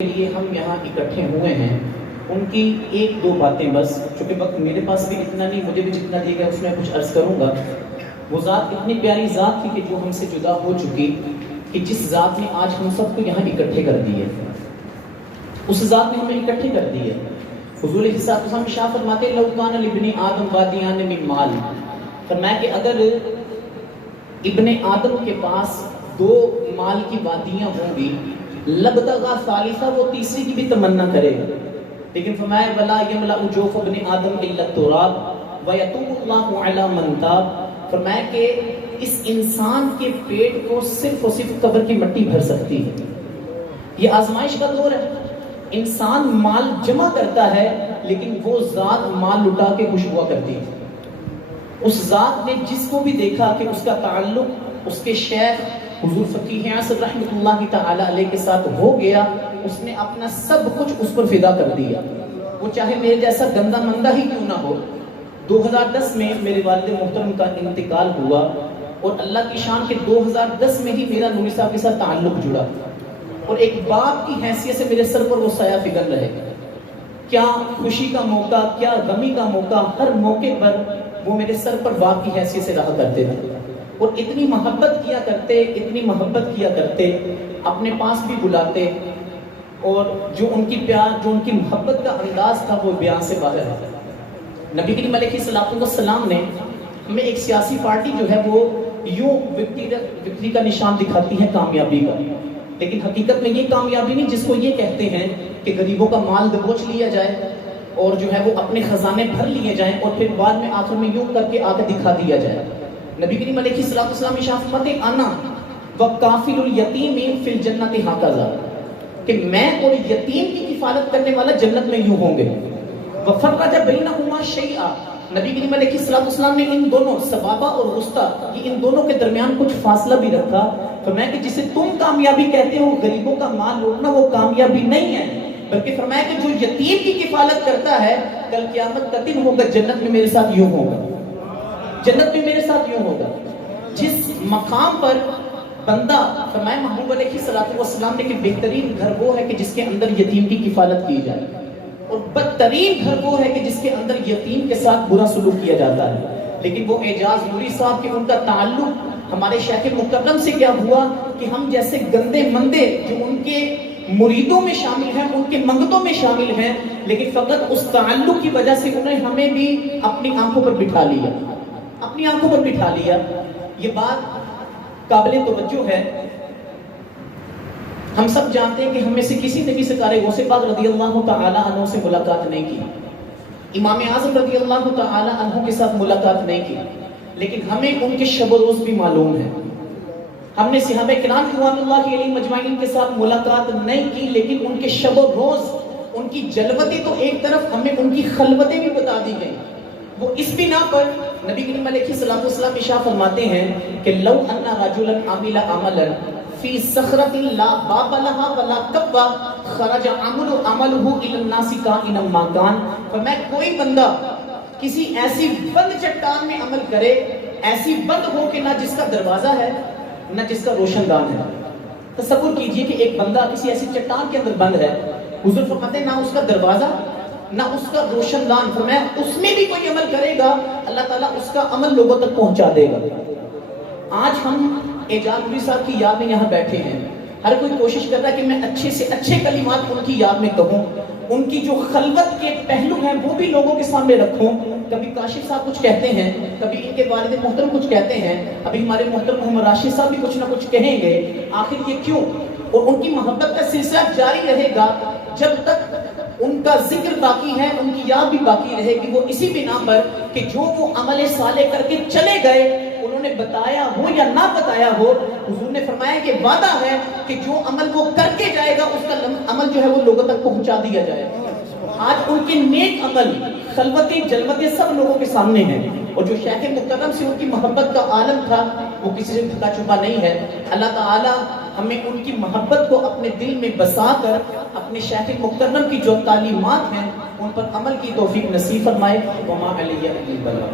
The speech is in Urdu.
کے لیے ہم یہاں اکٹھے ہوئے ہیں، ان کی ایک دو باتیں بس، چونکہ وقت میرے پاس بھی اتنا نہیں، مجھے بھی جتنا دیا گیا اس میں کچھ عرض کروں گا۔ وہ ذات اتنی پیاری ذات تھی کہ جو ہم سے جدا ہو چکی، کہ جس ذات نے آج ہم سب کو یہاں اکٹھے کر دی ہے، اس ذات نے ہمیں اکٹھے کر دی ہے۔ حضور صلی اللہ علیہ وسلم شاہ فرماتے ہیں لو کان لابن آدم وادیان من مال، فرمایا کہ اگر ابن آدم کے پاس دو مال کی وادیاں ہوں گی، لبتغا ثالثہ، وہ تیسری کی بھی تمنا کرے گا، لیکن فرمایا ولا یملأ جوف ابن آدم الا التراب ویتوب اللہ علی من تاب، فرمایا کہ اس انسان کے پیٹ کو صرف اور صرف قبر کی مٹی بھر سکتی ہے۔ یہ آزمائش کا دور ہے، انسان مال جمع کرتا ہے لیکن وہ ذات مال لٹا کے خوش ہوا کرتی ہے۔ اس ذات نے جس کو بھی دیکھا کہ اس کا تعلق اس کے شیخ حضور فقیہ اعظم رحمۃ اللہ تعالی علیہ کے ساتھ ہو گیا، اس نے اپنا سب کچھ اس پر فدا کر دیا، وہ چاہے میرے جیسا گندا مندہ ہی کیوں نہ ہو۔ 2010 میں میرے والد محترم کا انتقال ہوا، اور اللہ کی شان کے 2010 میں ہی میرا نوری صاحب کے ساتھ تعلق جڑا، اور ایک باپ کی حیثیت سے میرے سر پر وہ سایہ فکر رہے۔ کیا خوشی کا موقع، کیا غمی کا موقع، ہر موقع پر وہ میرے سر پر باپ کی حیثیت سے رہا کرتے تھے، اور اتنی محبت کیا کرتے، اتنی محبت کیا کرتے، اپنے پاس بھی بلاتے، اور جو ان کی پیار، جو ان کی محبت کا انداز تھا وہ بیان سے باہر ہے۔ نبی کریم علیہ السلام نے ہمیں ایک سیاسی پارٹی جو ہے وہ یوں وکٹری کا نشان دکھاتی ہے کامیابی کا، لیکن حقیقت میں یہ کامیابی نہیں جس کو یہ کہتے ہیں کہ غریبوں کا مال دبوچ لیا جائے اور جو ہے وہ اپنے خزانے بھر لیے جائیں، اور پھر بعد میں آخر میں یوں کر کے آگے دکھا دیا جائے۔ نبی کریم علیہ السلام ارشاد فرماتے ہیں انا وکافل الیتیم فی الجنت ھکذا، کہ میں اور یتیم کی کفالت کرنے والا جنت میں یوں ہوں گے۔ وفرج بینہما شیئا، نبی کریم علیہ السلام نے ان دونوں سبابہ اور وسطیٰ، یہ ان دونوں کے درمیان کچھ فاصلہ بھی رکھا، فرمایا کہ جسے تم کامیابی کہتے ہو غریبوں کا مال لوٹنا، وہ کامیابی نہیں ہے، بلکہ فرمایا کہ جو یتیم کی کفالت کرتا ہے کل قیامت کا دن ہوگا جنت میں میرے ساتھ یوں ہوگا، جنت میں میرے ساتھ یوں ہوگا۔ جس مقام پر بندہ، فرمایا محبوب علیہ السلام نے کہ بہترین گھر وہ ہے کہ جس کے اندر یتیم کی کفالت کی جائے، اور بدترین گھر وہ ہے کہ جس کے اندر یتیم کے ساتھ برا سلوک کیا جاتا ہے۔ لیکن وہ اعجاز نوری صاحب کہ ان کا تعلق ہمارے شیخ مکرم سے کیا ہوا کہ ہم جیسے گندے مندے جو ان کے مریدوں میں شامل ہیں، ان کے منگتوں میں شامل ہیں، لیکن فقط اس تعلق کی وجہ سے انہیں ہمیں بھی اپنی آنکھوں پر بٹھا لیا، اپنی آنکھوں پر بٹھا لیا۔ یہ بات قابل توجہ ہے۔ ہم سب جانتے ہیں کہ ہم میں سے کسی نے بھی سرکار غوث پاک رضی اللہ تعالی عنہ سے ملاقات نہیں کی، امام اعظم رضی اللہ تعالی عنہ کے ساتھ ملاقات نہیں کی، لیکن ہمیں ان کے شب و روز بھی معلوم ہے۔ ہم نے صحابہ کرام رضوان اللہ علیہم اجمعین کے ساتھ ملاقات نہیں کی، لیکن ان کے شب و روز، ان کی جلوتیں تو ایک طرف، ہمیں ان کی خلوتیں بھی بتا دی گئی۔ وہ اس بنا پر نبی کریم علیہ السلام ارشاد فرماتے ہیں کہ لو ان رجلا عمل عملا فی صخرۃ لا باب لها ولا کبا خرج عمله الى الناس کائنا ما کان، فرمایا کوئی بندہ کسی ایسی بند چٹان میں عمل کرے، ایسی بند ہو کہ نہ جس کا دروازہ ہے نہ جس کا روشن دان ہے۔ تصور کیجئے کہ ایک بندہ کسی ایسی چٹان کے اندر بند ہے، حضور فرماتے ہیں نہ اس کا دروازہ نہ اس کا روشن دان، فرمایا اس میں بھی کوئی عمل کرے گا اللہ تعالیٰ اس کا عمل لوگوں تک پہنچا دے گا۔ آج ہم اعجاز نوری صاحب کی یاد میں یہاں بیٹھے ہیں، ہر کوئی کوشش کر رہا ہے کہ میں اچھے سے اچھے کلمات ان کی یاد میں کہوں، ان کی جو خلوت کے پہلو ہیں وہ بھی لوگوں کے سامنے رکھوں۔ کبھی کاشف صاحب کچھ کہتے ہیں، کبھی ان کے والد محترم کچھ کہتے ہیں، ابھی ہمارے محترم محمد راشد صاحب بھی کچھ نہ کچھ کہیں گے۔ آخر یہ کیوں؟ اور ان کی محبت کا سلسلہ جاری رہے گا جب تک ان کا ذکر باقی ہے، ان کی یاد بھی باقی رہے گی۔ وہ اسی بنا پر کہ جو وہ عمل صالح کر کے چلے گئے، انہوں نے بتایا ہو یا نہ بتایا ہو، حضور نے فرمایا کہ وعدہ ہے کہ جو عمل وہ کر کے جائے گا اس کا عمل جو ہے وہ لوگوں تک پہنچا دیا جائے گا۔ آج ان کے نیک عمل، خلوتیں، جلوتیں سب لوگوں کے سامنے ہیں، اور جو شیخ مکرم سے ان کی محبت کا عالم تھا وہ کسی سے ڈھکا چھپا نہیں ہے۔ اللہ تعالی ہمیں ان کی محبت کو اپنے دل میں بسا کر اپنے شیخ مکرم کی جو تعلیمات ہیں ان پر عمل کی توفیق نصیب فرمائے۔ وما علیہ الا البلاغ۔